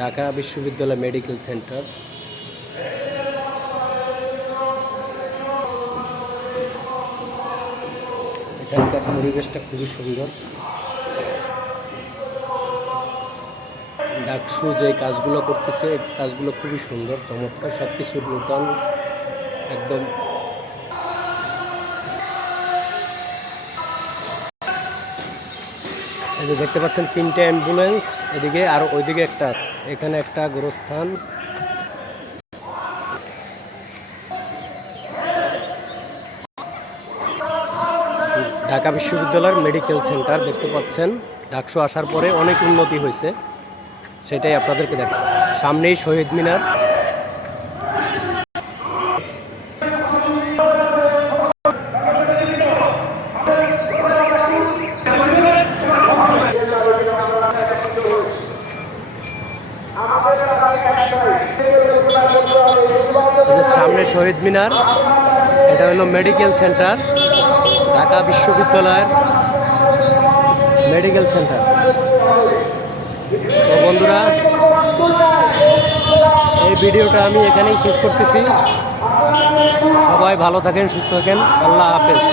ঢাকা বিশ্ববিদ্যালয় medical centre. এখানকার পরিবেশটা খুবই সুন্দর। ডাকসু যে কাজগুলো করতেছে, এই কাজগুলো খুবই সুন্দর, চমৎকার, সব কিছু নূতন একদম। এই যে দেখতে পাচ্ছেন 3টে অ্যাম্বুলেন্স, এদিকে আর ওইদিকে একটা, এখানে একটা গোরস্থান। ঢাকা বিশ্ববিদ্যালয়ের মেডিকেল সেন্টার দেখতে পাচ্ছেন। ডাকসু আসার পরে অনেক উন্নতি হয়েছে, সেটাই আপনাদেরকে দেখ। সামনেই শহীদ মিনার। সামনে শহীদ মিনার, এটা হলো মেডিকেল সেন্টার, ঢাকা বিশ্ববিদ্যালয়ের মেডিকেল সেন্টার। তো বন্ধুরা, এই ভিডিওটা আমি এখানেই শেষ করতেছি। সবাই ভালো থাকেন, সুস্থ থাকেন, আল্লাহ হাফেজ।